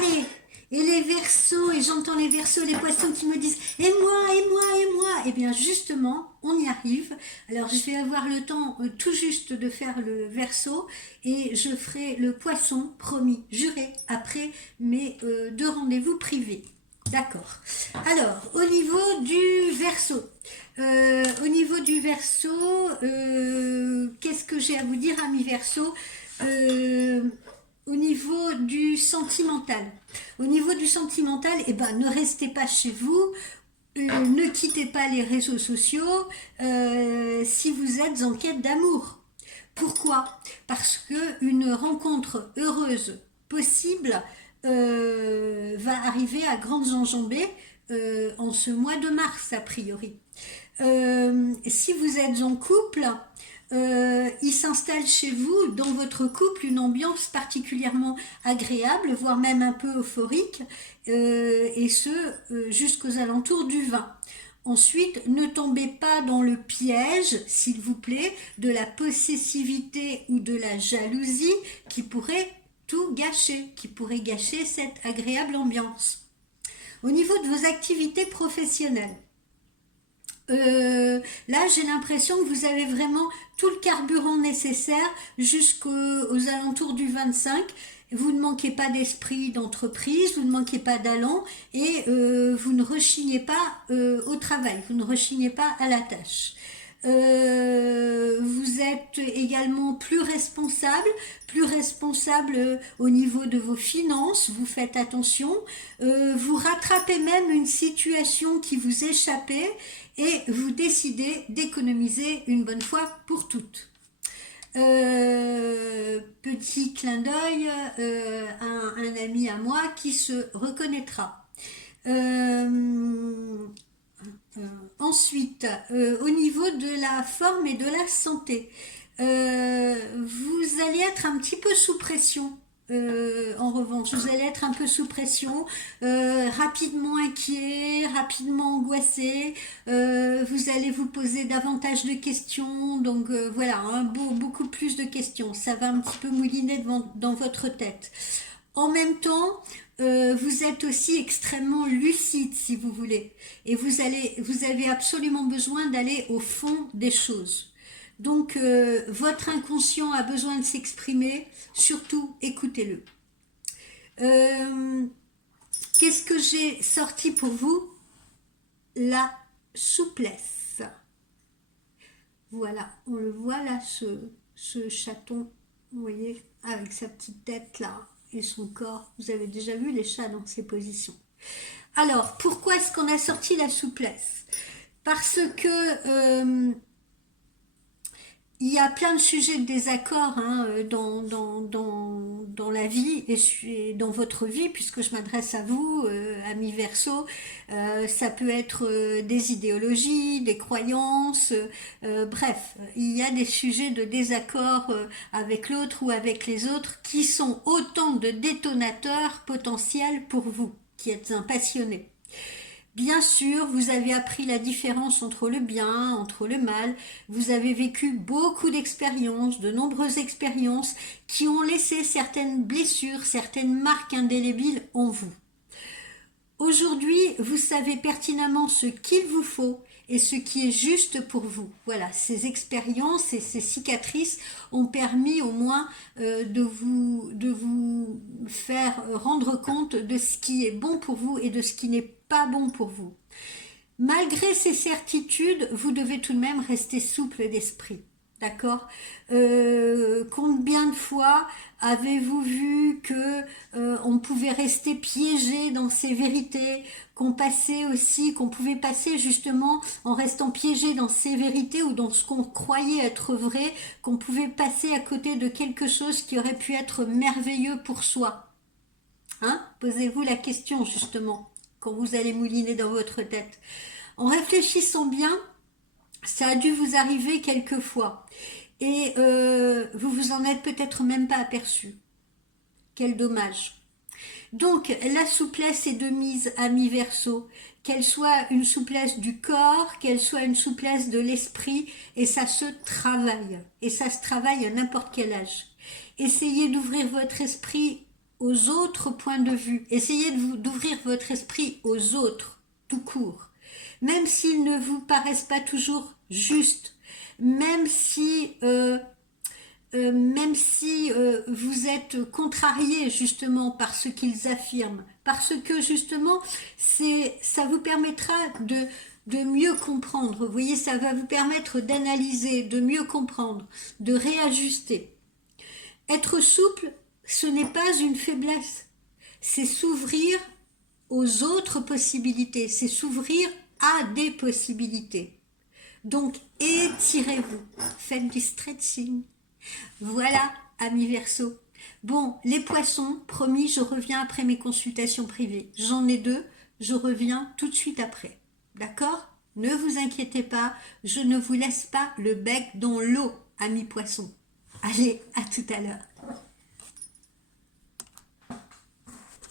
Allez, et les Verseaux, et j'entends les Verseaux, les Poissons qui me disent et moi, et moi, et moi. Eh bien justement, on y arrive. Alors je vais avoir le temps tout juste de faire le Verseau et je ferai le Poisson, promis, juré, après mes deux rendez-vous privés. D'accord. Alors, au niveau du Verseau, qu'est-ce que j'ai à vous dire, amis Verseau? Euh, Au niveau du sentimental. Au niveau du sentimental, eh ben, ne restez pas chez vous, ne quittez pas les réseaux sociaux si vous êtes en quête d'amour. Pourquoi? Parce que une rencontre heureuse possible va arriver à grandes enjambées en ce mois de mars a priori. Si vous êtes en couple, il s'installe chez vous, dans votre couple, une ambiance particulièrement agréable, voire même un peu euphorique, et ce, jusqu'aux alentours du 20. Ensuite, ne tombez pas dans le piège, s'il vous plaît, de la possessivité ou de la jalousie qui pourrait tout gâcher, qui pourrait gâcher cette agréable ambiance. Au niveau de vos activités professionnelles, là, j'ai l'impression que vous avez vraiment tout le carburant nécessaire jusqu'aux alentours du 25. Vous ne manquez pas d'esprit d'entreprise, vous ne manquez pas d'allant et vous ne rechignez pas au travail, vous ne rechignez pas à la tâche. Vous êtes également plus responsable au niveau de vos finances, vous faites attention, vous rattrapez même une situation qui vous échappait et vous décidez d'économiser une bonne fois pour toutes. Petit clin d'œil à un ami à moi qui se reconnaîtra. Euh, Ensuite, au niveau de la forme et de la santé, vous allez être un petit peu sous pression. En revanche, vous allez être un peu sous pression, rapidement inquiet, rapidement angoissé, vous allez vous poser davantage de questions, donc voilà, hein, beaucoup plus de questions, ça va un petit peu mouliner dans votre tête. En même temps, vous êtes aussi extrêmement lucide si vous voulez, et vous avez absolument besoin d'aller au fond des choses. Donc, votre inconscient a besoin de s'exprimer, surtout écoutez-le. Euh, Qu'est-ce que j'ai sorti pour vous? La souplesse. Voilà, on le voit là, ce chaton, vous voyez, avec sa petite tête là et son corps. Vous avez déjà vu les chats dans ces positions. Alors, pourquoi est-ce qu'on a sorti la souplesse? Parce que il y a plein de sujets de désaccord hein, dans la vie et dans votre vie, puisque je m'adresse à vous, amis Verseau. Ça peut être des idéologies, des croyances, bref, il y a des sujets de désaccord avec l'autre ou avec les autres qui sont autant de détonateurs potentiels pour vous, qui êtes un passionné. Bien sûr, vous avez appris la différence entre le bien, entre le mal. Vous avez vécu beaucoup d'expériences, de nombreuses expériences qui ont laissé certaines blessures, certaines marques indélébiles en vous. Aujourd'hui, vous savez pertinemment ce qu'il vous faut et ce qui est juste pour vous. Voilà, ces expériences et ces cicatrices ont permis au moins de vous faire rendre compte de ce qui est bon pour vous et de ce qui n'est pas bon pour vous. Malgré ces certitudes, vous devez tout de même rester souple d'esprit. D'accord? Combien de fois avez-vous vu que on pouvait rester piégé dans ces vérités, qu'on pouvait passer justement en restant piégé dans ces vérités ou dans ce qu'on croyait être vrai, qu'on pouvait passer à côté de quelque chose qui aurait pu être merveilleux pour soi. Hein? Posez-vous la question justement quand vous allez mouliner dans votre tête. En réfléchissant bien, ça a dû vous arriver quelquefois et vous vous en êtes peut-être même pas aperçu. Quel dommage. Donc la souplesse est de mise à mi-verso, qu'elle soit une souplesse du corps, qu'elle soit une souplesse de l'esprit, et ça se travaille. Et ça se travaille à n'importe quel âge. Essayez d'ouvrir votre esprit aux autres points de vue. Essayez d'ouvrir votre esprit aux autres, tout court. Même s'ils ne vous paraissent pas toujours justes, même si vous êtes contrarié justement par ce qu'ils affirment, parce que justement ça vous permettra de mieux comprendre. Vous voyez, ça va vous permettre d'analyser, de mieux comprendre, de réajuster. Être souple, ce n'est pas une faiblesse, c'est s'ouvrir aux autres possibilités, c'est s'ouvrir à des possibilités. Donc étirez-vous, faites du stretching. Voilà, amis Verseau. Bon, les poissons, promis, je reviens après mes consultations privées. J'en ai 2, je reviens tout de suite après. D'accord? Ne vous inquiétez pas, je ne vous laisse pas le bec dans l'eau, amis poissons. Allez, à tout à l'heure.